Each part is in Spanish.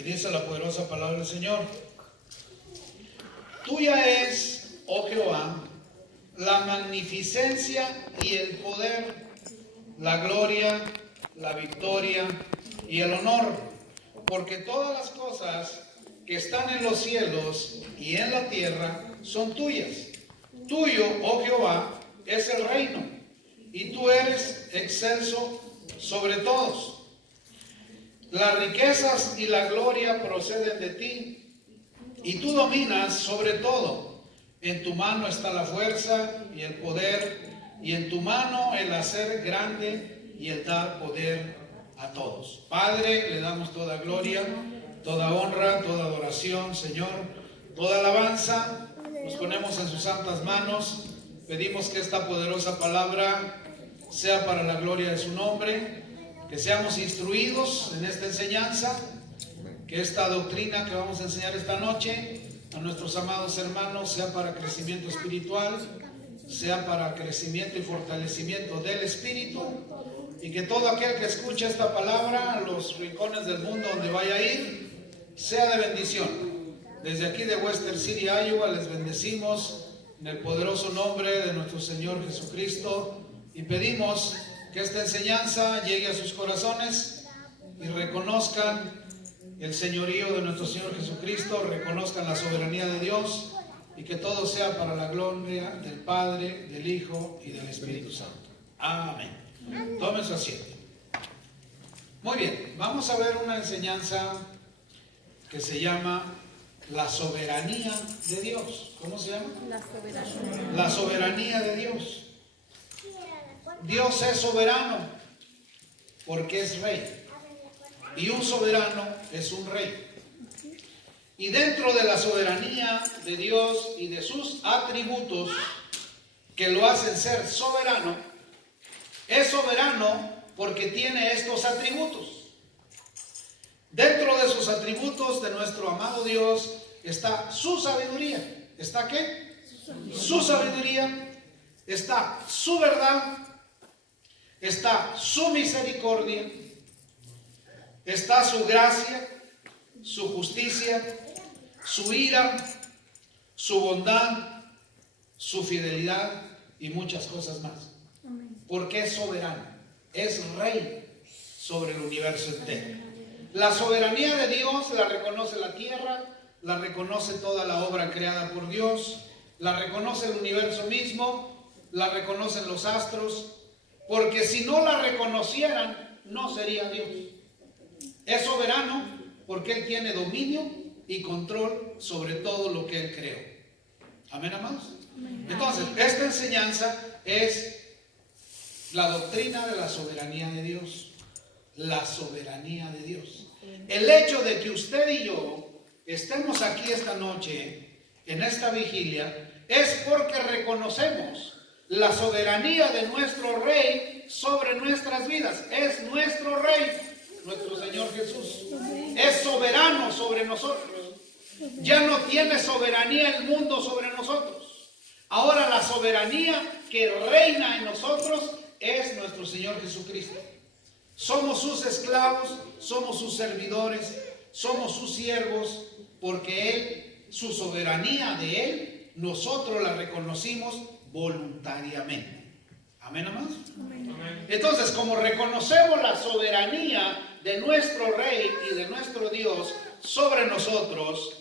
Y dice la poderosa palabra del Señor: tuya es, oh Jehová, la magnificencia y el poder, la gloria, la victoria y el honor, porque todas las cosas que están en los cielos y en la tierra son tuyas. Tuyo, oh Jehová, es el reino, y tú eres excelso sobre todos. Las riquezas y la gloria proceden de ti, y tú dominas sobre todo. En tu mano está la fuerza y el poder, y en tu mano el hacer grande y el dar poder a todos. Padre, le damos toda gloria, toda honra, toda adoración, Señor, toda alabanza. Nos ponemos en sus santas manos. Pedimos que esta poderosa palabra sea para la gloria de su nombre, que seamos instruidos en esta enseñanza, que esta doctrina que vamos a enseñar esta noche a nuestros amados hermanos sea para crecimiento espiritual, sea para crecimiento y fortalecimiento del espíritu, y que todo aquel que escuche esta palabra a los rincones del mundo donde vaya a ir sea de bendición. Desde aquí de Western City, Iowa, les bendecimos en el poderoso nombre de nuestro Señor Jesucristo, y pedimos que esta enseñanza llegue a sus corazones y reconozcan el señorío de nuestro Señor Jesucristo, reconozcan la soberanía de Dios, y que todo sea para la gloria del Padre, del Hijo y del Espíritu Santo. Amén. Tomen su asiento. Muy bien, vamos a ver una enseñanza que se llama la soberanía de Dios. ¿Cómo se llama? La soberanía. La soberanía de Dios. Dios es soberano porque es rey, y un soberano es un rey. Y dentro de la soberanía de Dios y de sus atributos que lo hacen ser soberano, es soberano porque tiene estos atributos. Dentro de sus atributos de nuestro amado Dios está su sabiduría. ¿Está qué? Su sabiduría. Está su verdad. Está su misericordia. Está su gracia, su justicia, su ira, su bondad, su fidelidad y muchas cosas más. Porque es soberano, es rey sobre el universo entero. La soberanía de Dios la reconoce la tierra, la reconoce toda la obra creada por Dios, la reconoce el universo mismo, la reconocen los astros, porque si no la reconocieran, no sería Dios. Es soberano porque Él tiene dominio y control sobre todo lo que Él creó. Amén, amados. Entonces, esta enseñanza es la doctrina de la soberanía de Dios. La soberanía de Dios. El hecho de que usted y yo estemos aquí esta noche, en esta vigilia, es porque reconocemos la soberanía de nuestro Rey sobre nuestras vidas. Es nuestro Rey, nuestro Señor Jesús. Es soberano sobre nosotros. Ya no tiene soberanía el mundo sobre nosotros. Ahora la soberanía que reina en nosotros es nuestro Señor Jesucristo. Somos sus esclavos, somos sus servidores, somos sus siervos, porque Él, su soberanía de Él, nosotros la reconocimos voluntariamente. Amén, amados. Entonces, como reconocemos la soberanía de nuestro Rey y de nuestro Dios sobre nosotros,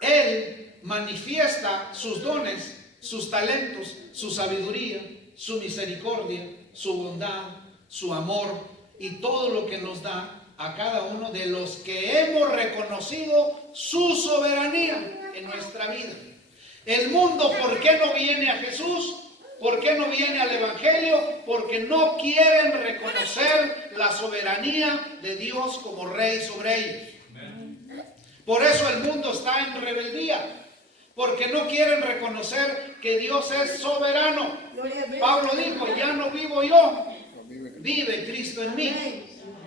Él manifiesta sus dones, sus talentos, su sabiduría, su misericordia, su bondad, su amor y todo lo que nos da a cada uno de los que hemos reconocido su soberanía en nuestra vida. El mundo, ¿por qué no viene a Jesús? ¿Por qué no viene al Evangelio? Porque no quieren reconocer la soberanía de Dios como Rey sobre ellos. Por eso el mundo está en rebeldía, porque no quieren reconocer que Dios es soberano. Pablo dijo, ya no vivo yo, vive Cristo en mí.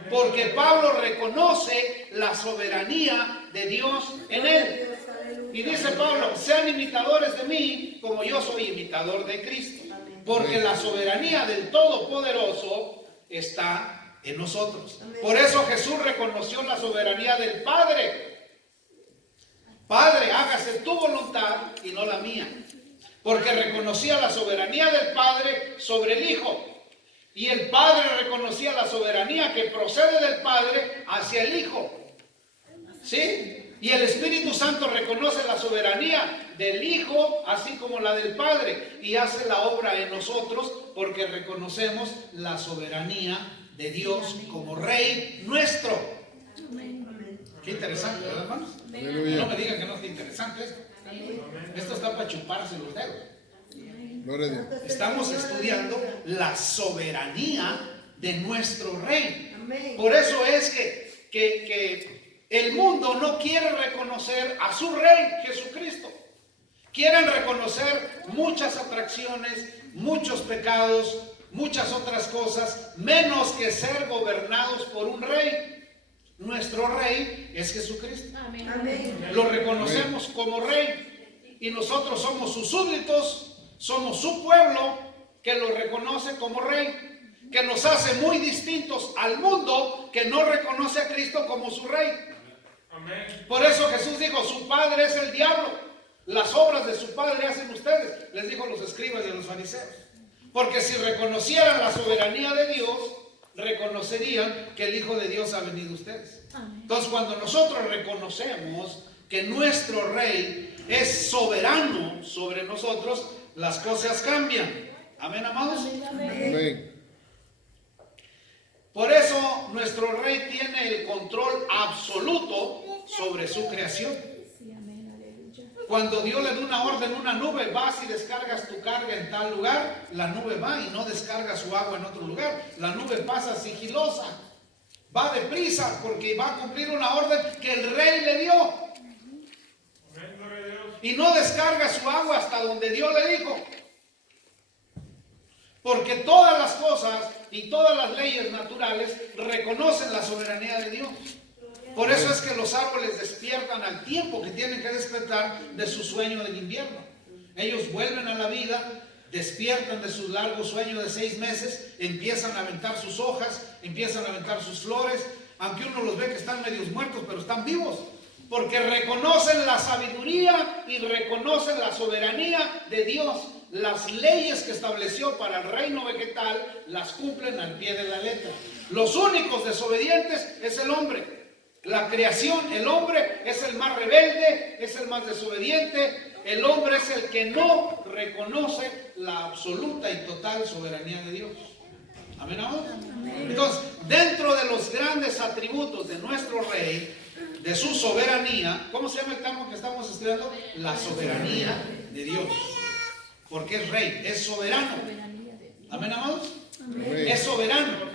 Porque Pablo reconoce la soberanía de Dios en él. Y dice Pablo, sean imitadores de mí como yo soy imitador de Cristo. Porque la soberanía del Todopoderoso está en nosotros. Por eso Jesús reconoció la soberanía del Padre. Padre, hágase tu voluntad y no la mía. Porque reconocía la soberanía del Padre sobre el Hijo. Y el Padre reconocía la soberanía que procede del Padre hacia el Hijo. ¿Sí? Y el Espíritu Santo reconoce la soberanía del Hijo, así como la del Padre. Y hace la obra en nosotros porque reconocemos la soberanía de Dios como Rey nuestro. Qué interesante, ¿verdad, hermanos? No me digan que no es interesante esto. Esto está para chuparse los dedos. Estamos estudiando la soberanía de nuestro Rey. Por eso es que el mundo no quiere reconocer a su Rey, Jesucristo. Quieren reconocer muchas atracciones, muchos pecados, muchas otras cosas, menos que ser gobernados por un Rey. Nuestro Rey es Jesucristo. Amén. Lo reconocemos como Rey y nosotros somos sus súbditos, somos su pueblo que lo reconoce como Rey, que nos hace muy distintos al mundo que no reconoce a Cristo como su Rey. Amén. Por eso Jesús dijo, su padre es el diablo, las obras de su padre hacen ustedes, les dijo a los escribas y a los fariseos. Porque si reconocieran la soberanía de Dios, reconocerían que el Hijo de Dios ha venido a ustedes. Amén. Entonces, cuando nosotros reconocemos que nuestro Rey es soberano sobre nosotros, las cosas cambian. Amén, amados. Amén. Amén. Por eso nuestro Rey tiene el control absoluto sobre su creación. Cuando Dios le da una orden, una nube, vas y descargas tu carga en tal lugar, la nube va y no descarga su agua en otro lugar. La nube pasa sigilosa, va deprisa porque va a cumplir una orden que el Rey le dio. Y no descarga su agua hasta donde Dios le dijo. Porque todas las cosas y todas las leyes naturales reconocen la soberanía de Dios. Por eso es que los árboles despiertan al tiempo que tienen que despertar de su sueño del invierno. Ellos vuelven a la vida, despiertan de su largo sueño de 6 meses, empiezan a aventar sus hojas, empiezan a aventar sus flores, aunque uno los ve que están medios muertos, pero están vivos. Porque reconocen la sabiduría y reconocen la soberanía de Dios. Las leyes que estableció para el reino vegetal las cumplen al pie de la letra. Los únicos desobedientes es el hombre. La creación, el hombre es el más rebelde, es el más desobediente. El hombre es el que no reconoce la absoluta y total soberanía de Dios. Amén, amén. Entonces, dentro de los grandes atributos de nuestro Rey, de su soberanía, ¿cómo se llama el campo que estamos estudiando? La soberanía de Dios. Porque es Rey, es soberano. Amén, amados. Es soberano.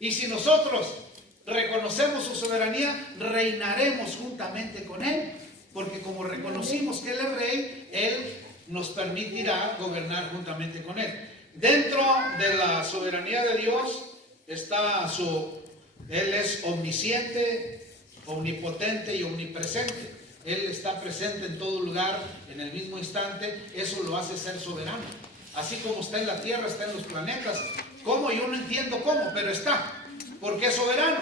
Y si nosotros reconocemos su soberanía, reinaremos juntamente con Él, porque como reconocimos que Él es Rey, Él nos permitirá gobernar juntamente con Él. Dentro de la soberanía de Dios está Él es omnisciente, omnipotente y omnipresente. Él está presente en todo lugar, en el mismo instante. Eso lo hace ser soberano. Así como está en la tierra, está en los planetas. ¿Cómo? Yo no entiendo cómo, pero está. Porque es soberano.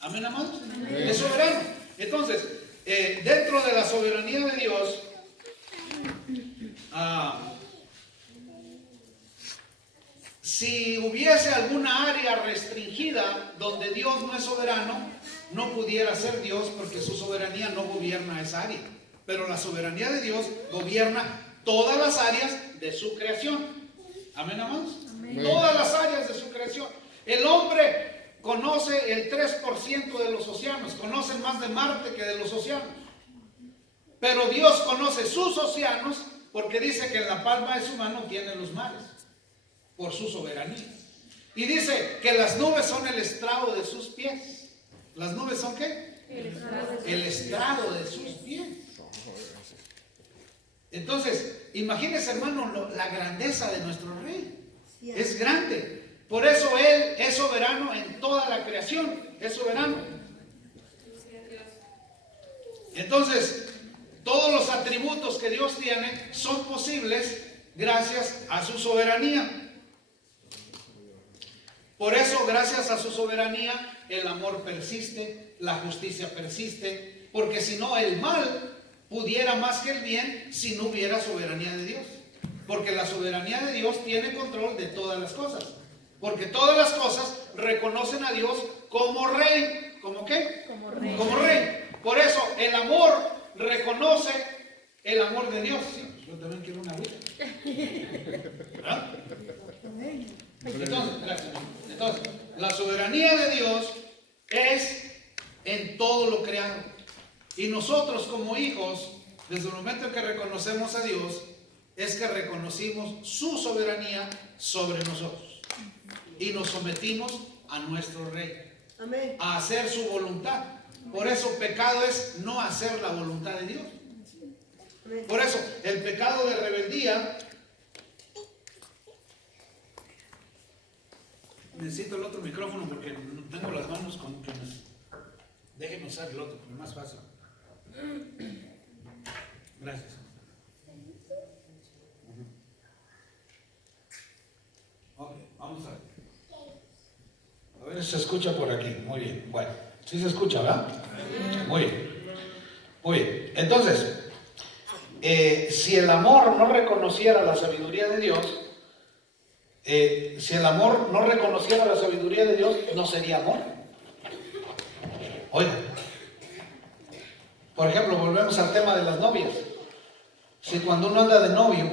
Amén, amados. Amén. Es soberano. Entonces, dentro de la soberanía de Dios, si hubiese alguna área restringida donde Dios no es soberano, no pudiera ser Dios, porque su soberanía no gobierna esa área. Pero la soberanía de Dios gobierna todas las áreas de su creación. Amén, amados. Amén. Todas las áreas de su creación. El hombre conoce el 3% de los océanos, conocen más de Marte que de los océanos. Pero Dios conoce sus océanos porque dice que en la palma de su mano tiene los mares, por su soberanía. Y dice que las nubes son el estrado de sus pies. ¿Las nubes son qué? El estrado de sus pies. Entonces, imagínense, hermano, la grandeza de nuestro Rey. Es grande. Por eso Él es soberano en toda la creación. Es soberano. Entonces, todos los atributos que Dios tiene son posibles gracias a su soberanía. Por eso, gracias a su soberanía, el amor persiste, la justicia persiste, porque si no, el mal pudiera más que el bien si no hubiera soberanía de Dios. Porque la soberanía de Dios tiene control de todas las cosas. Porque todas las cosas reconocen a Dios como rey. ¿Cómo qué? Como rey. Como rey. Por eso el amor reconoce el amor de Dios. Sí, yo también quiero una agüita. ¿Ah? Entonces, la soberanía de Dios es en todo lo creado. Y nosotros como hijos, desde el momento en que reconocemos a Dios, es que reconocimos su soberanía sobre nosotros. Y nos sometimos a nuestro Rey. Amén. A hacer su voluntad. Por eso pecado es no hacer la voluntad de Dios. Por eso el pecado de rebeldía. Necesito el otro micrófono porque no tengo las manos con que déjenme usar el otro, porque es más fácil. Gracias. Ok, vamos a ver. A ver si se escucha por aquí. Muy bien. Bueno, sí se escucha, ¿verdad? Muy bien. Muy bien. Entonces, si el amor no reconociera la sabiduría de Dios, si el amor no reconociera la sabiduría de Dios, no sería amor. Oiga, por ejemplo, volvemos al tema de las novias. Si cuando uno anda de novio,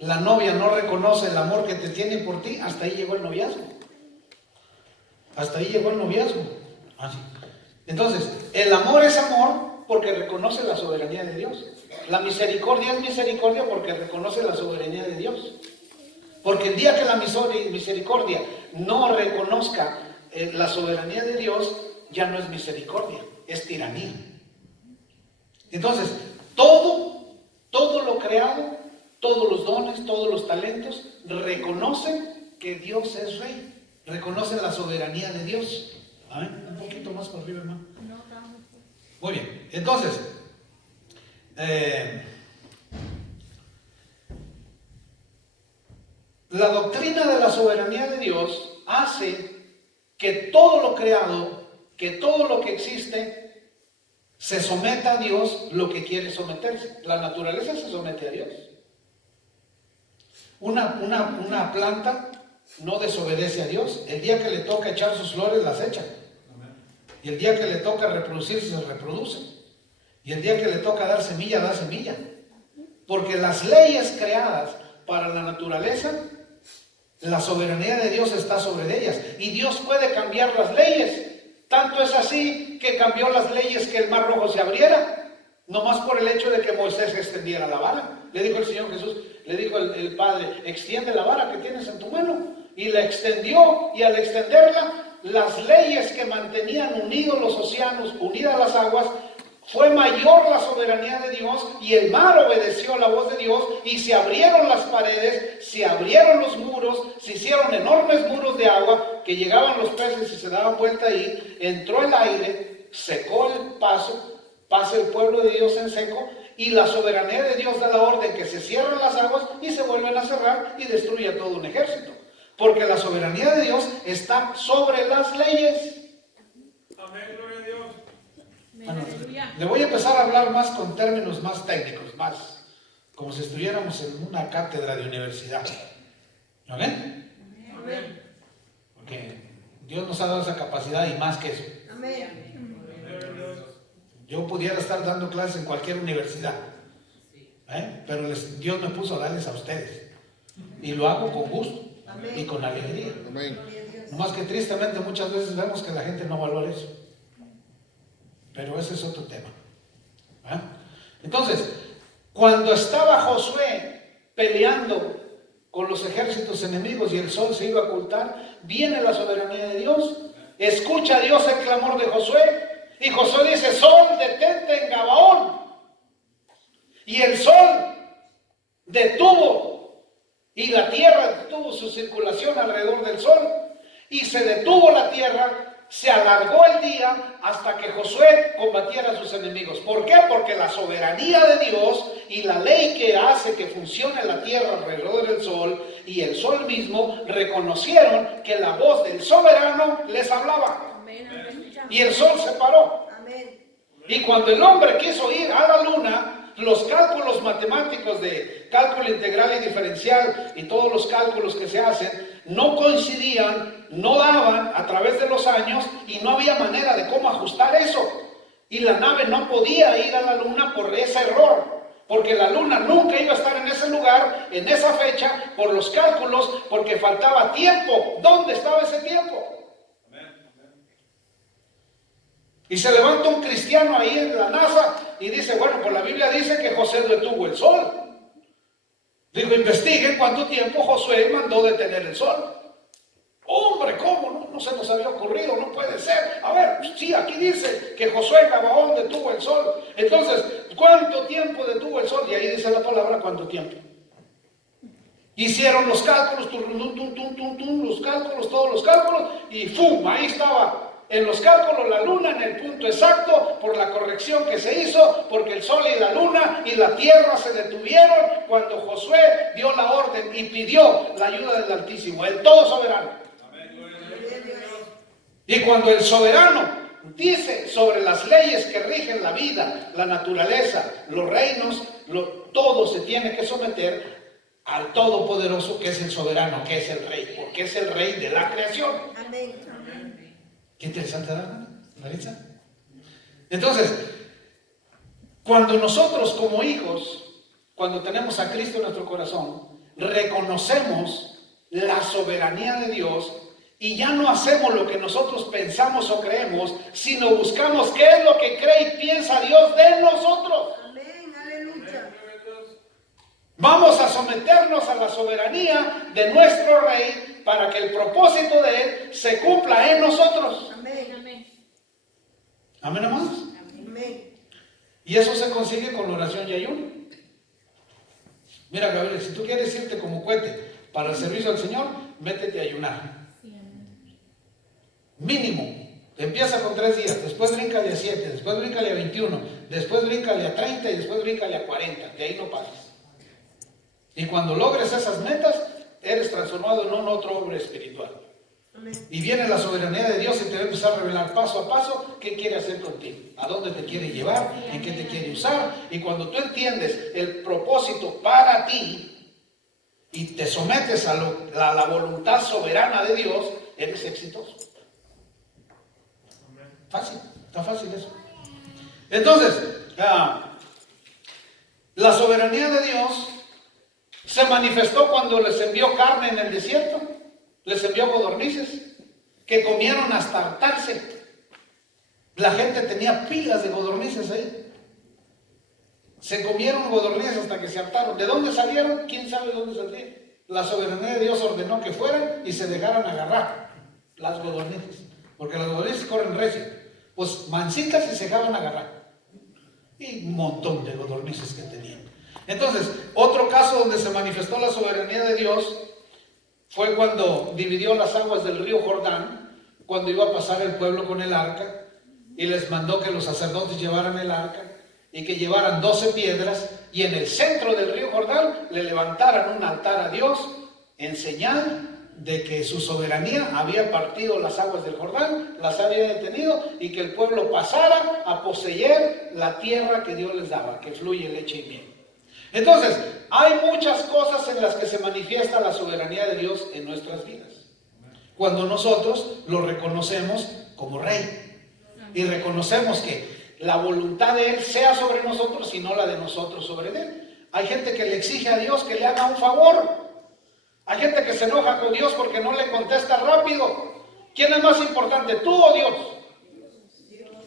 la novia no reconoce el amor que te tiene por ti, hasta ahí llegó el noviazgo. Hasta ahí llegó el noviazgo. Así. Entonces, el amor es amor porque reconoce la soberanía de Dios. La misericordia es misericordia porque reconoce la soberanía de Dios. Porque el día que la misericordia no reconozca la soberanía de Dios, ya no es misericordia, es tiranía. Entonces, todo lo creado, todos los dones, todos los talentos, reconocen que Dios es Rey. Reconocen la soberanía de Dios. ¿Amén? Un poquito más por arriba, hermano. Muy bien, entonces, la doctrina de la soberanía de Dios hace que todo lo creado, que todo lo que existe, se someta a Dios lo que quiere someterse. La naturaleza se somete a Dios. Una planta no desobedece a Dios. El día que le toca echar sus flores, las echa. Y el día que le toca reproducirse, se reproduce. Y el día que le toca dar semilla, da semilla. Porque las leyes creadas para la naturaleza, la soberanía de Dios está sobre ellas. Y Dios puede cambiar las leyes. Tanto es así que cambió las leyes que el mar rojo se abriera, nomás por el hecho de que Moisés extendiera la vara. Le dijo el Señor Jesús, le dijo el Padre, extiende la vara que tienes en tu mano. Y la extendió, y al extenderla, las leyes que mantenían unidos los océanos, unidas las aguas, fue mayor la soberanía de Dios, y el mar obedeció a la voz de Dios, y se abrieron las paredes, se abrieron los muros, se hicieron enormes muros de agua, que llegaban los peces y se daban vuelta ahí, entró el aire, secó el paso, pasa el pueblo de Dios en seco, y la soberanía de Dios da la orden que se cierren las aguas y se vuelven a cerrar y destruye a todo un ejército. Porque la soberanía de Dios está sobre las leyes. Amén, gloria a Dios. Bueno, le voy a empezar a hablar más con términos más técnicos, más como si estuviéramos en una cátedra de universidad. ¿Amén? Amén. Porque Dios nos ha dado esa capacidad y más que eso. Amén. Yo pudiera estar dando clases en cualquier universidad, pero Dios me puso a darles a ustedes. Y lo hago con gusto. Amén. Y con alegría. Amén. Nomás que tristemente muchas veces vemos que la gente no valora eso. Pero ese es otro tema. Entonces, cuando estaba Josué peleando con los ejércitos enemigos y el sol se iba a ocultar, viene la soberanía de Dios. Escucha Dios el clamor de Josué. Y Josué dice, sol, detente en Gabaón. Y el sol detuvo, y la tierra detuvo su circulación alrededor del sol, y se detuvo la tierra se alargó el día hasta que Josué combatiera a sus enemigos. ¿Por qué? Porque la soberanía de Dios y la ley que hace que funcione la tierra alrededor del sol y el sol mismo reconocieron que la voz del soberano les hablaba. Y el sol se paró. Y cuando el hombre quiso ir a la luna, los cálculos matemáticos de cálculo integral y diferencial y todos los cálculos que se hacen no coincidían, no daban a través de los años y no había manera de cómo ajustar eso. Y la nave no podía ir a la luna por ese error, porque la luna nunca iba a estar en ese lugar, en esa fecha, por los cálculos, porque faltaba tiempo. ¿Dónde estaba ese tiempo? Y se levanta un cristiano ahí en la NASA y dice, bueno, pues la Biblia dice que José detuvo el sol. Digo, investiguen cuánto tiempo Josué mandó detener el sol. Hombre, ¿cómo? No se nos había ocurrido, no puede ser. A ver, sí, aquí dice que Josué en Gabaón detuvo el sol. Entonces, ¿cuánto tiempo detuvo el sol? Y ahí dice la palabra, ¿cuánto tiempo? Hicieron los cálculos, los cálculos, todos los cálculos, y ¡fum! Ahí estaba. En los cálculos la luna en el punto exacto por la corrección que se hizo, porque el sol y la luna y la tierra se detuvieron cuando Josué dio la orden y pidió la ayuda del Altísimo, el todo soberano. Y cuando el soberano dice sobre las leyes que rigen la vida, la naturaleza, los reinos, todo se tiene que someter al Todopoderoso, que es el soberano, que es el rey, porque es el rey de la creación. Amén. Qué interesante, ¿verdad, Maritza? Entonces, cuando nosotros como hijos, cuando tenemos a Cristo en nuestro corazón, reconocemos la soberanía de Dios y ya no hacemos lo que nosotros pensamos o creemos, sino buscamos qué es lo que cree y piensa Dios de nosotros. Amén, aleluya. Vamos a someternos a la soberanía de nuestro Rey para que el propósito de Él se cumpla en nosotros. Amén. Amén, hermanos. Amén. Y eso se consigue con oración y ayuno. Mira, Gabriel, si tú quieres irte como cohete para el servicio al Señor, métete a ayunar. Mínimo. Empieza con 3 días, después bríncale a 7, después bríncale a 21, después bríncale a 30 y después bríncale a 40. De ahí no pases. Y cuando logres esas metas, eres transformado en un otro hombre espiritual. Amén. Y viene la soberanía de Dios y te va a empezar a revelar paso a paso qué quiere hacer contigo, a dónde te quiere llevar, en qué te quiere usar. Y cuando tú entiendes el propósito para ti y te sometes a la voluntad soberana de Dios, eres exitoso. Fácil, está fácil eso. Entonces, la soberanía de Dios se manifestó cuando les envió carne en el desierto, les envió codornices que comieron hasta hartarse. La gente tenía pilas de codornices ahí. Se comieron codornices hasta que se hartaron. ¿De dónde salieron? ¿Quién sabe de dónde salieron? La soberanía de Dios ordenó que fueran y se dejaran agarrar las codornices, porque las codornices corren recio. Pues mansitas y se dejaban agarrar. Y un montón de codornices que tenían. Entonces, otro caso donde se manifestó la soberanía de Dios fue cuando dividió las aguas del río Jordán, cuando iba a pasar el pueblo con el arca, y les mandó que los sacerdotes llevaran el arca y que llevaran 12 piedras y en el centro del río Jordán le levantaran un altar a Dios en señal de que su soberanía había partido las aguas del Jordán, las había detenido y que el pueblo pasara a poseer la tierra que Dios les daba, que fluye leche y miel. Entonces, hay muchas cosas en las que se manifiesta la soberanía de Dios en nuestras vidas. Cuando nosotros lo reconocemos como Rey y reconocemos que la voluntad de Él sea sobre nosotros y no la de nosotros sobre Él. Hay gente que le exige a Dios que le haga un favor. Hay gente que se enoja con Dios porque no le contesta rápido. ¿Quién es más importante, tú o Dios?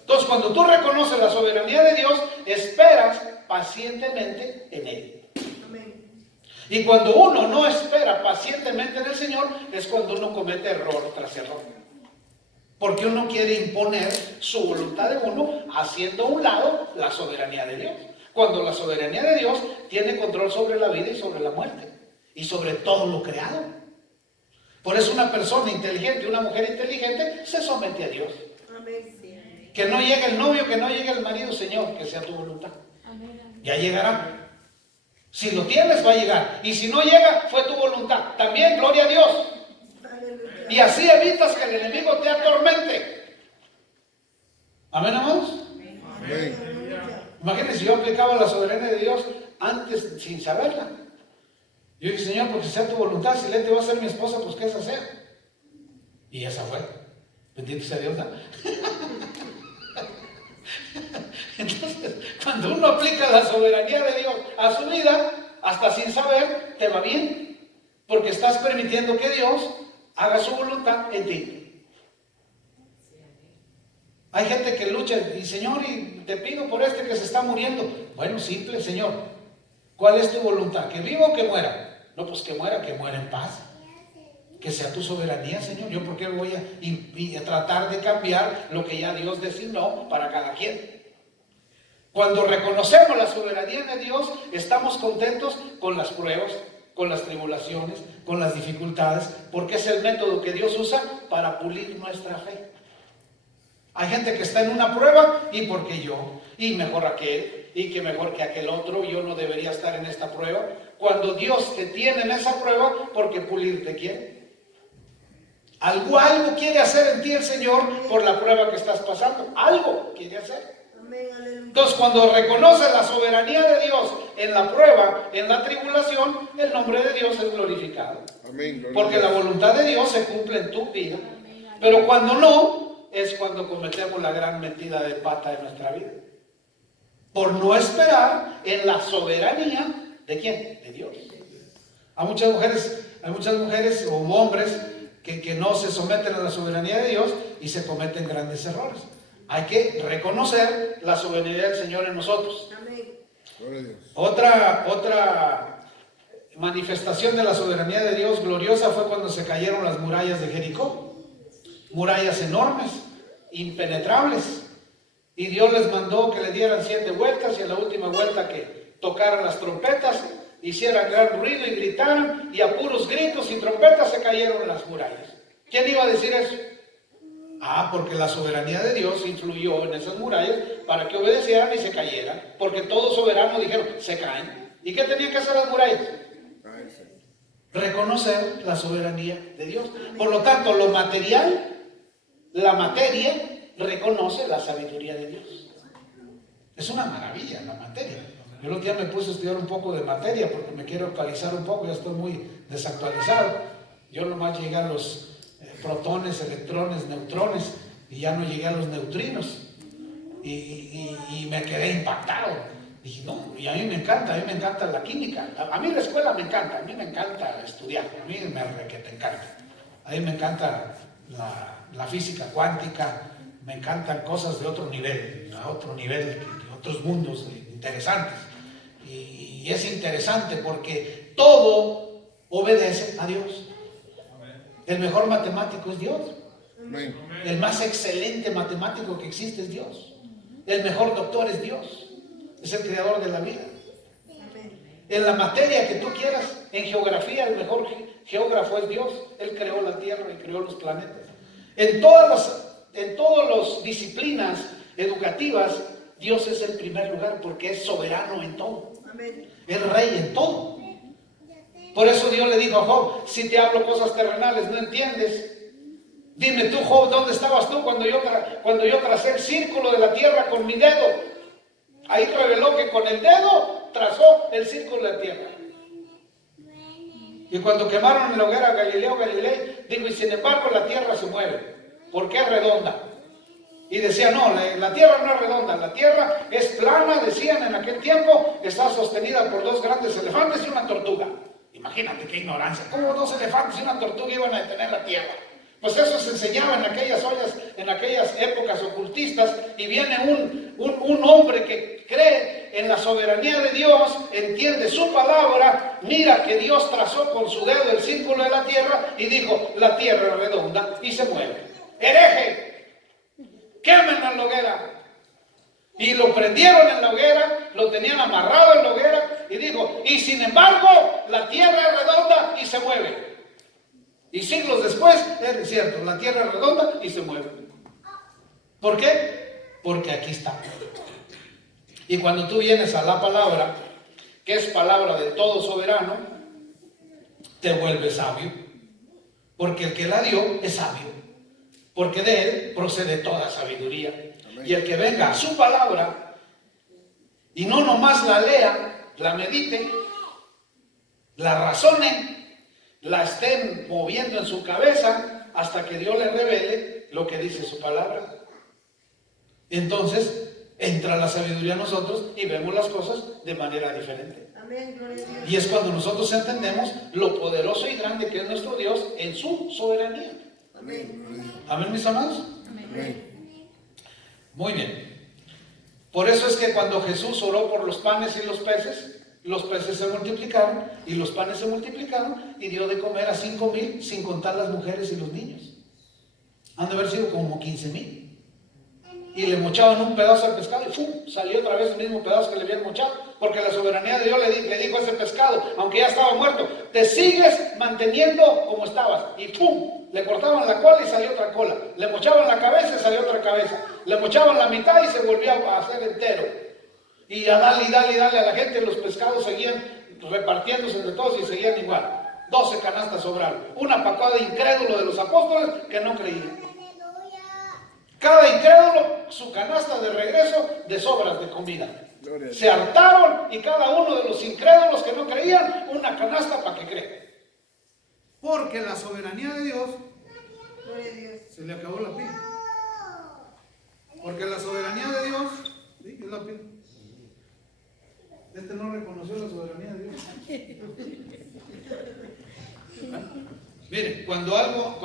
Entonces, cuando tú reconoces la soberanía de Dios, esperas pacientemente en Él. Amén. Y cuando uno no espera pacientemente en el Señor, es cuando uno comete error tras error. Porque uno quiere imponer su voluntad de uno, haciendo a un lado la soberanía de Dios. Cuando la soberanía de Dios tiene control sobre la vida y sobre la muerte. Y sobre todo lo creado. Por eso una persona inteligente, una mujer inteligente, se somete a Dios. Que no llegue el novio, que no llegue el marido, Señor, que sea tu voluntad. Ya llegará. Si lo tienes, va a llegar. Y si no llega, fue tu voluntad. También, gloria a Dios. Y así evitas que el enemigo te atormente. Amén, amados. Imagínense, yo aplicaba la soberanía de Dios antes sin saberla. Yo dije, Señor, porque sea tu voluntad, si Leti va a ser mi esposa, pues que esa sea. Y esa fue. Bendito sea Dios, ¿no? Entonces, cuando uno aplica la soberanía de Dios a su vida, hasta sin saber, te va bien. Porque estás permitiendo que Dios haga su voluntad en ti. Hay gente que lucha y, Señor, y te pido por este que se está muriendo. Bueno, simple, Señor. ¿Cuál es tu voluntad? ¿Que viva o que muera? No, pues que muera en paz. Que sea tu soberanía, Señor. Yo por qué voy a tratar de cambiar lo que ya Dios designó para cada quien. Cuando reconocemos la soberanía de Dios, estamos contentos con las pruebas, con las tribulaciones, con las dificultades, porque es el método que Dios usa para pulir nuestra fe. Hay gente que está en una prueba y porque yo, y mejor aquel, y que mejor que aquel otro, yo no debería estar en esta prueba. Cuando Dios te tiene en esa prueba, porque pulirte quiere. Algo quiere hacer en ti el Señor por la prueba que estás pasando. Algo quiere hacer. Entonces, cuando reconoces la soberanía de Dios en la prueba, en la tribulación, el nombre de Dios es glorificado. Porque la voluntad de Dios se cumple en tu vida. Pero cuando no, es cuando cometemos la gran metida de pata de nuestra vida. Por no esperar en la soberanía ¿de quién? De Dios. Hay muchas mujeres o hombres que no se someten a la soberanía de Dios y se cometen grandes errores. Hay que reconocer la soberanía del Señor en nosotros. Otra manifestación de la soberanía de Dios gloriosa fue cuando se cayeron las murallas de Jericó. Murallas enormes, impenetrables. Y Dios les mandó que le dieran 7 vueltas y en la última vuelta que tocaran las trompetas, hicieran gran ruido y gritaran, y a puros gritos y trompetas se cayeron las murallas. ¿Quién iba a decir eso? Porque la soberanía de Dios influyó en esas murallas para que obedecieran y se cayeran, porque todos soberanos dijeron, se caen. ¿Y qué tenían que hacer las murallas? Reconocer la soberanía de Dios. Por lo tanto, lo material, la materia, reconoce la sabiduría de Dios. Es una maravilla la materia. Yo el otro día me puse a estudiar un poco de materia porque me quiero actualizar un poco, ya estoy muy desactualizado. Yo nomás llegué a los protones, electrones, neutrones y ya no llegué a los neutrinos y me quedé impactado. Dije, no, y a mí me encanta la química. A mí la escuela me encanta, a mí me encanta estudiar, a mí te encanta. A mí me encanta la física cuántica, me encantan cosas de otro nivel, de otros mundos interesantes. Y es interesante porque todo obedece a Dios. El mejor matemático es Dios. El más excelente matemático que existe es Dios. El mejor doctor es Dios. Es el creador de la vida. En la materia que tú quieras, en geografía, el mejor geógrafo es Dios. Él creó la tierra y creó los planetas. En todas las disciplinas educativas, Dios es el primer lugar porque es soberano en todo. Es rey en todo. Por eso Dios le dijo a Job, si te hablo cosas terrenales no entiendes. Dime tú, Job, ¿dónde estabas tú cuando yo tracé el círculo de la tierra con mi dedo? Ahí reveló que con el dedo trazó el círculo de la tierra. Y cuando quemaron en la hoguera Galileo Galilei, dijo, y sin embargo la tierra se mueve, porque es redonda. Y decía, no, la tierra no es redonda, la tierra es plana, decían en aquel tiempo, está sostenida por 2 grandes elefantes y una tortuga. Imagínate qué ignorancia, ¿cómo 2 elefantes y una tortuga iban a detener la tierra? Pues eso se enseñaba en aquellas ollas, en aquellas épocas ocultistas, y viene un hombre que cree en la soberanía de Dios, entiende su palabra, mira que Dios trazó con su dedo el círculo de la tierra y dijo, la tierra es redonda y se mueve. ¡Hereje! ¡Quemen en la hoguera! Y lo prendieron en la hoguera, lo tenían amarrado en la hoguera y dijo, y sin embargo la tierra es redonda y se mueve. Y siglos después, es cierto, la tierra es redonda y se mueve. ¿Por qué? Porque aquí está. Y cuando tú vienes a la palabra, que es palabra de todo soberano, te vuelves sabio. Porque el que la dio es sabio. Porque de él procede toda sabiduría. Amén. Y el que venga a su palabra y no nomás la lea, la medite, la razone, la estén moviendo en su cabeza hasta que Dios le revele lo que dice su palabra. Entonces entra la sabiduría a nosotros y vemos las cosas de manera diferente. Amén, gloria a Dios. Y es cuando nosotros entendemos lo poderoso y grande que es nuestro Dios en su soberanía. Amén. Amén, mis amados. Amén. Muy bien. Por eso es que cuando Jesús oró por los panes y los peces se multiplicaron y los panes se multiplicaron y dio de comer a 5,000 sin contar las mujeres y los niños. Han de haber sido como 15,000. Y le mochaban un pedazo de pescado y ¡fum! Salió otra vez el mismo pedazo que le habían mochado, porque la soberanía de Dios le dijo a ese pescado, aunque ya estaba muerto, te sigues manteniendo como estabas. Y ¡pum! Le cortaban la cola y salió otra cola, le mochaban la cabeza y salió otra cabeza, le mochaban la mitad y se volvió a hacer entero. Y a darle a la gente, los pescados seguían repartiéndose entre todos y seguían igual. 12 canastas sobraron, una para cada incrédulo de los apóstoles que no creían. Cada incrédulo, su canasta de regreso de sobras de comida. Se hartaron y cada uno de los incrédulos que no creían, una canasta para que crean. Porque la soberanía de Dios, se le acabó la pila. Porque la soberanía de Dios, ¿sí? Es la pila. Este no reconoció la soberanía de Dios. Miren, cuando algo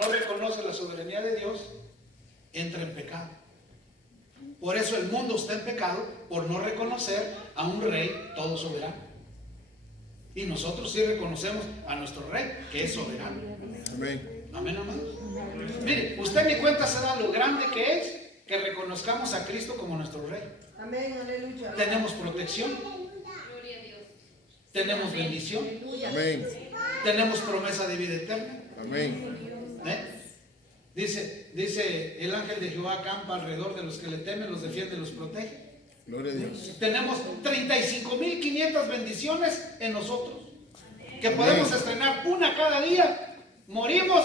no reconoce la soberanía de Dios, entra en pecado. Por eso el mundo está en pecado, por no reconocer a un rey todo soberano. Y nosotros sí reconocemos a nuestro rey, que es soberano. Amén. Amén, amados. Mire, usted ni cuenta se da lo grande que es que reconozcamos a Cristo como nuestro rey. Amén, aleluya. Tenemos protección, tenemos bendición, Amén. tenemos promesa de vida eterna. Amén. Dice el ángel de Jehová acampa alrededor de los que le temen, los defiende, los protege. Gloria a Dios. Tenemos 35,500 bendiciones en nosotros, que podemos estrenar una cada día. Morimos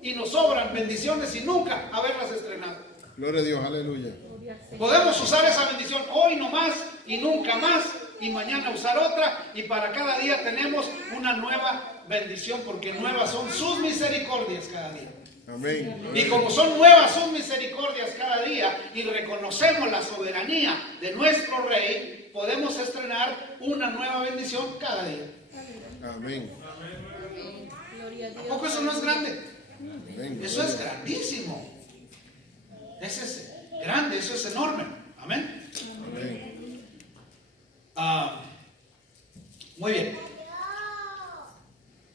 y nos sobran bendiciones y nunca haberlas estrenado. Gloria a Dios. Aleluya. Podemos usar esa bendición hoy nomás y nunca más, y mañana usar otra, y para cada día tenemos una nueva bendición, porque nuevas son sus misericordias cada día. Amén. Y como son nuevas sus misericordias cada día y reconocemos la soberanía de nuestro Rey, podemos estrenar una nueva bendición cada día. Amén. ¿A poco eso no es grande? Amén. Eso es grandísimo. Eso es grande, eso es enorme. Amén. Amén. Muy bien.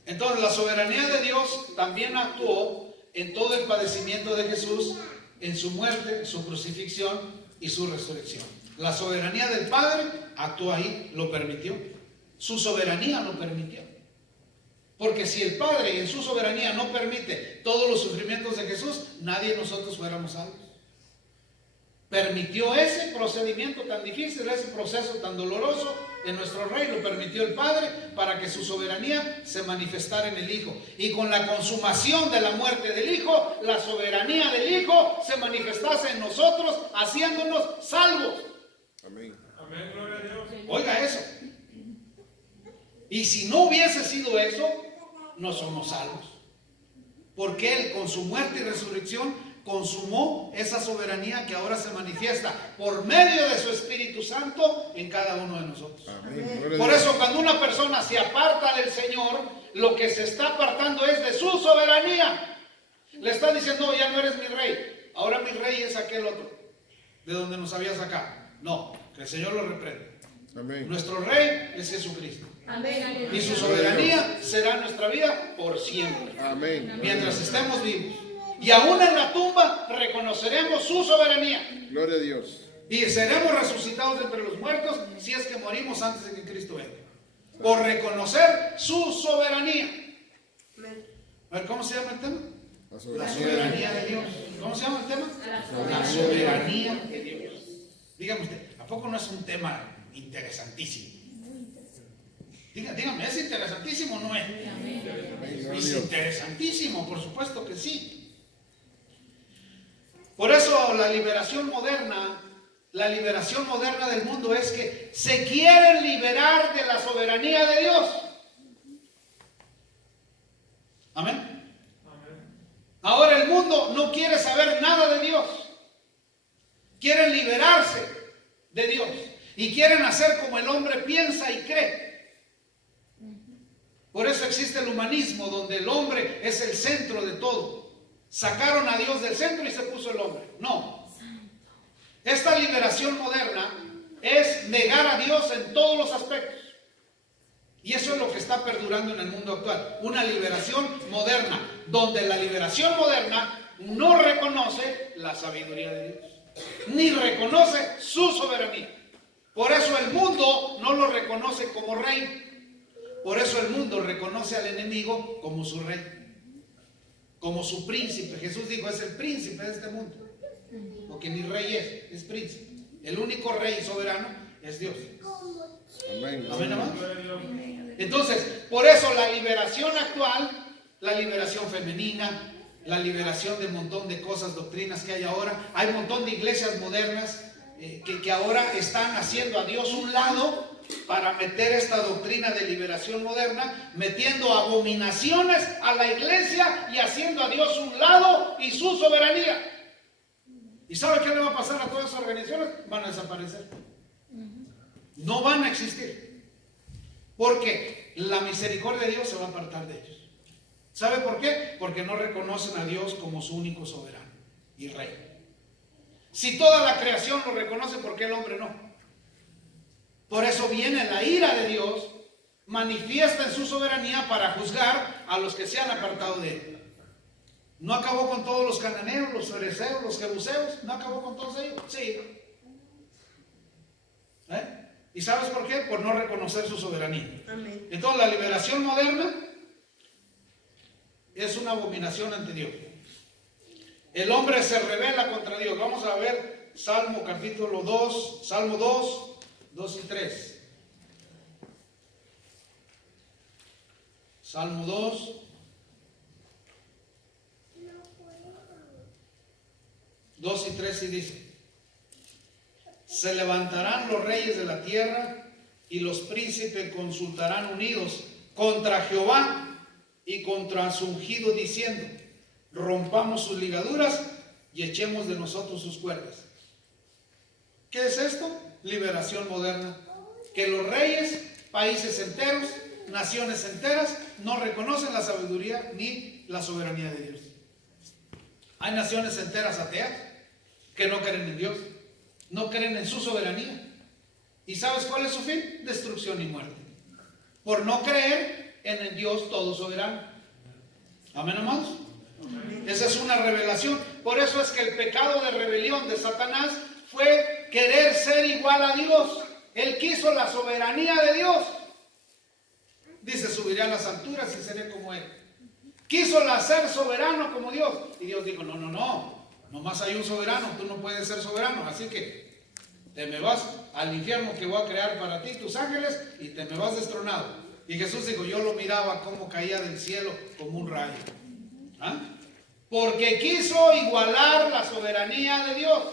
Entonces la soberanía de Dios también actuó en todo el padecimiento de Jesús, en su muerte, su crucifixión y su resurrección. La soberanía del Padre actuó ahí, lo permitió. Su soberanía lo permitió. Porque si el Padre en su soberanía no permite todos los sufrimientos de Jesús, nadie de nosotros fuéramos salvos. Permitió ese procedimiento tan difícil, ese proceso tan doloroso en nuestro Rey, lo permitió el Padre para que su soberanía se manifestara en el Hijo. Y con la consumación de la muerte del Hijo, la soberanía del Hijo se manifestase en nosotros, haciéndonos salvos. Amén. Amén, gloria a Dios. Oiga eso. Y si no hubiese sido eso, no somos salvos. Porque Él con su muerte y resurrección consumó esa soberanía que ahora se manifiesta por medio de su Espíritu Santo en cada uno de nosotros. Amén. Gloria a Por Dios. eso cuando una persona se aparta del Señor, lo que se está apartando es de su soberanía. Le está diciendo, no, ya no eres mi rey, ahora mi rey es aquel otro, de donde nos había sacado. No, que el Señor lo reprenda. Amén. Nuestro rey es Jesucristo. Amén. Y su soberanía será nuestra vida por siempre, Amén. mientras estemos vivos. Y aún en la tumba reconoceremos su soberanía. Gloria a Dios. Y seremos resucitados de entre los muertos si es que morimos antes de que Cristo venga. Por reconocer su soberanía. A ver, ¿cómo se llama el tema? La La soberanía. soberanía de Dios. ¿Cómo se llama el tema? La soberanía de Dios. Dígame usted, ¿a poco no es un tema interesantísimo? Dígame, ¿es interesantísimo o no es? Es interesantísimo, por supuesto que sí. Por eso la liberación moderna del mundo es que se quieren liberar de la soberanía de Dios. Amén. Ahora el mundo no quiere saber nada de Dios. Quieren liberarse de Dios y quieren hacer como el hombre piensa y cree. Por eso existe el humanismo, donde el hombre es el centro de todo. Sacaron a Dios del centro y se puso el hombre. No. Esta liberación moderna es negar a Dios en todos los aspectos. Y eso es lo que está perdurando en el mundo actual. Una liberación moderna, donde la liberación moderna no reconoce la sabiduría de Dios, ni reconoce su soberanía. Por eso el mundo no lo reconoce como rey. Por eso el mundo reconoce al enemigo como su rey, como su príncipe. Jesús dijo, es el príncipe de este mundo. Porque ni rey es príncipe. El único rey soberano es Dios. Amén. Amén, hermanos. Entonces, por eso la liberación actual, la liberación femenina, la liberación de un montón de cosas, doctrinas que hay ahora, hay un montón de iglesias modernas que ahora están haciendo a Dios un lado para meter esta doctrina de liberación moderna, metiendo abominaciones a la iglesia y haciendo a Dios un lado y su soberanía. ¿Y sabe qué le va a pasar a todas esas organizaciones? Van a desaparecer. No van a existir. Porque la misericordia de Dios se va a apartar de ellos. ¿Sabe por qué? Porque no reconocen a Dios como su único soberano y rey. Si toda la creación lo reconoce, ¿por qué el hombre no? Por eso viene la ira de Dios, manifiesta en su soberanía para juzgar a los que se han apartado de él. ¿No acabó con todos los cananeos, los fereceos, los jebuseos? ¿No acabó con todos ellos? Sí. ¿Y sabes por qué? Por no reconocer su soberanía. Amén. Entonces la liberación moderna es una abominación ante Dios. El hombre se rebela contra Dios. Vamos a ver Salmo capítulo 2, Salmo 2, 2 y 3. Salmo 2. 2 y 3 y dice: se levantarán los reyes de la tierra y los príncipes consultarán unidos contra Jehová y contra su ungido, diciendo: rompamos sus ligaduras y echemos de nosotros sus cuerdas. ¿Qué es esto? Liberación moderna. Que los reyes, países enteros, naciones enteras no reconocen la sabiduría ni la soberanía de Dios. Hay naciones enteras ateas que no creen en Dios, no creen en su soberanía. ¿Y sabes cuál es su fin? Destrucción y muerte. Por no creer en el Dios todo soberano. Amén, amados. Esa es una revelación. Por eso es que el pecado de rebelión de Satanás fue querer ser igual a Dios. Él quiso la soberanía de Dios. Dice: subiré a las alturas y seré como Él. Quiso ser soberano como Dios. Y Dios dijo: no, no, no. Nomás hay un soberano, tú no puedes ser soberano. Así que te me vas al infierno que voy a crear para ti, tus ángeles, y te me vas destronado. Y Jesús dijo: yo lo miraba como caía del cielo como un rayo. ¿Ah? Porque quiso igualar la soberanía de Dios.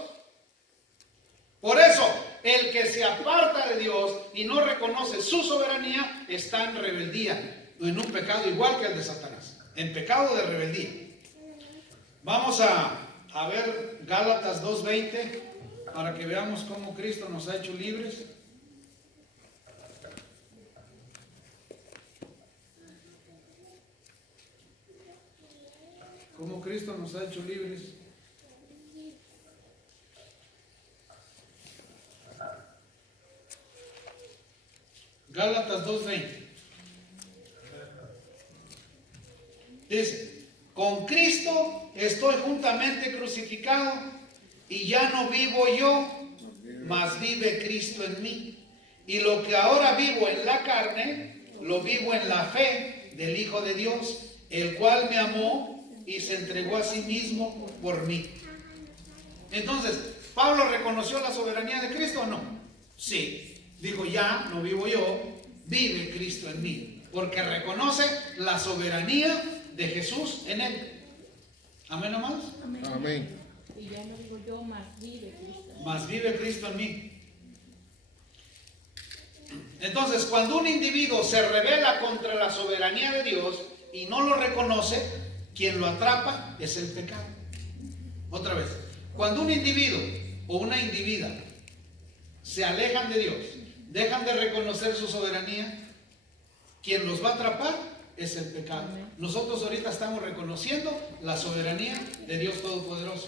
Por eso, el que se aparta de Dios y no reconoce su soberanía está en rebeldía, en un pecado igual que el de Satanás, en pecado de rebeldía. Vamos a ver Gálatas 2:20 para que veamos cómo Cristo nos ha hecho libres. Cómo Cristo nos ha hecho libres. Gálatas 2:20 dice: con Cristo estoy juntamente crucificado, y ya no vivo yo, mas vive Cristo en mí. Y lo que ahora vivo en la carne, lo vivo en la fe del Hijo de Dios, el cual me amó y se entregó a sí mismo por mí. Entonces, ¿Pablo reconoció la soberanía de Cristo o no? Sí. Dijo, ya no vivo yo, vive Cristo en mí. Porque reconoce la soberanía de Jesús en él. ¿Amén nomás? Amén. Y ya no digo yo, más vive Cristo. Más vive Cristo en mí. Entonces, cuando un individuo se rebela contra la soberanía de Dios y no lo reconoce, quien lo atrapa es el pecado. Otra vez, cuando un individuo o una individua se alejan de Dios, dejan de reconocer su soberanía, quien los va a atrapar es el pecado. Nosotros ahorita estamos reconociendo la soberanía de Dios Todopoderoso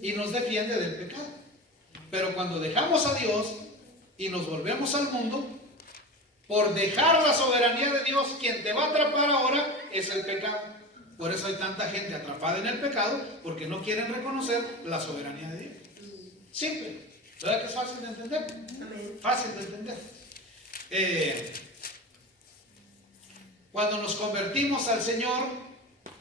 y nos defiende del pecado. Pero cuando dejamos a Dios y nos volvemos al mundo, por dejar la soberanía de Dios, quien te va a atrapar ahora es el pecado. Por eso hay tanta gente atrapada en el pecado, porque no quieren reconocer la soberanía de Dios. Simple. ¿Verdad que es fácil de entender? Fácil de entender. Cuando nos convertimos al Señor,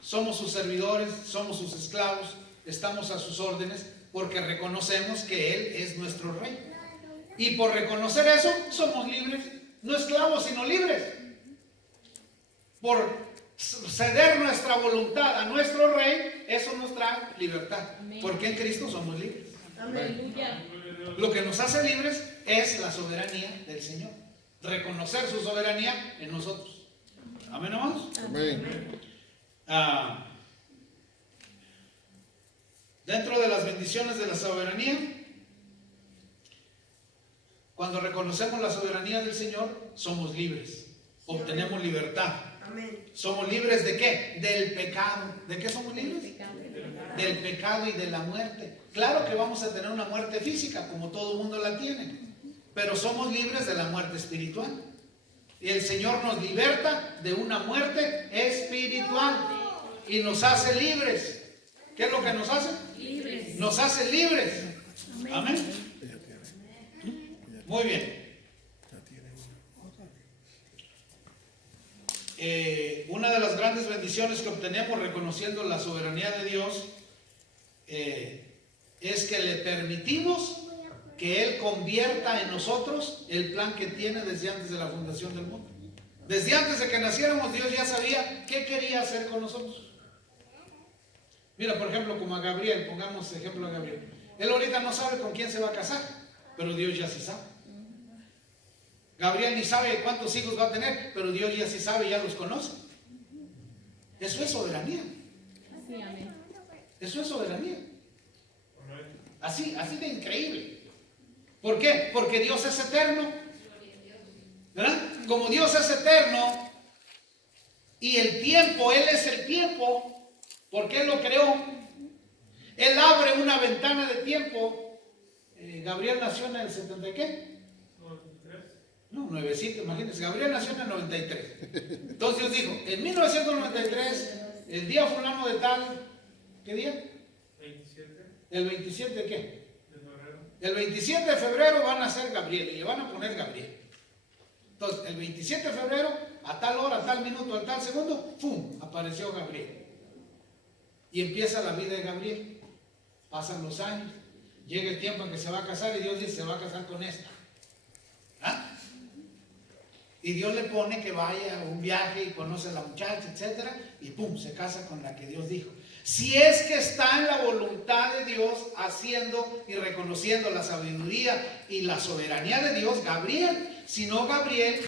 somos sus servidores, somos sus esclavos, estamos a sus órdenes, porque reconocemos que Él es nuestro Rey. Y por reconocer eso, somos libres, no esclavos, sino libres. Por ceder nuestra voluntad a nuestro Rey, eso nos trae libertad. Porque en Cristo somos libres. Aleluya. Lo que nos hace libres es la soberanía del Señor. Reconocer su soberanía en nosotros. Amén, hermanos. Amén. Dentro de las bendiciones de la soberanía, cuando reconocemos la soberanía del Señor, somos libres. Obtenemos libertad. Amén. ¿Somos libres de qué? Del pecado. ¿De qué somos libres? Pecado. Del pecado y de la muerte. Claro que vamos a tener una muerte física, como todo mundo la tiene, pero somos libres de la muerte espiritual. Y el Señor nos liberta de una muerte espiritual y nos hace libres. ¿Qué es lo que nos hace? Libres. Nos hace libres. Amén. Muy bien. Una de las grandes bendiciones que obtenemos reconociendo la soberanía de Dios es que le permitimos que Él convierta en nosotros el plan que tiene desde antes de la fundación del mundo. Desde antes de que naciéramos, Dios ya sabía qué quería hacer con nosotros. Mira, por ejemplo, como a Gabriel, pongamos ejemplo a Gabriel. Él ahorita no sabe con quién se va a casar, pero Dios ya sí sabe. Gabriel ni sabe cuántos hijos va a tener, pero Dios ya sí sabe, ya los conoce. Eso es soberanía. Así, amén. Eso es soberanía. Así de increíble. ¿Por qué? Porque Dios es eterno. ¿Verdad? Como Dios es eterno y el tiempo, Él es el tiempo, porque Él lo creó. Él abre una ventana de tiempo. Gabriel nació en el 70 y qué? No, 97, imagínense. Gabriel nació en el 93. Entonces Dios dijo, en 1993, el día fulano de tal, ¿qué día? 27 ¿El 27 de qué? de febrero. El 27 de febrero van a nacer Gabriel y le van a poner Gabriel. Entonces, el 27 de febrero, a tal hora, a tal minuto, a tal segundo, ¡pum!, apareció Gabriel. Y empieza la vida de Gabriel. Pasan los años, llega el tiempo en que se va a casar y Dios dice, se va a casar con esta. ¿Ah? Y Dios le pone que vaya a un viaje y conoce a la muchacha, etcétera, y ¡pum!, se casa con la que Dios dijo. Si es que está en la voluntad de Dios, haciendo y reconociendo la sabiduría y la soberanía de Dios, Gabriel. Si no, Gabriel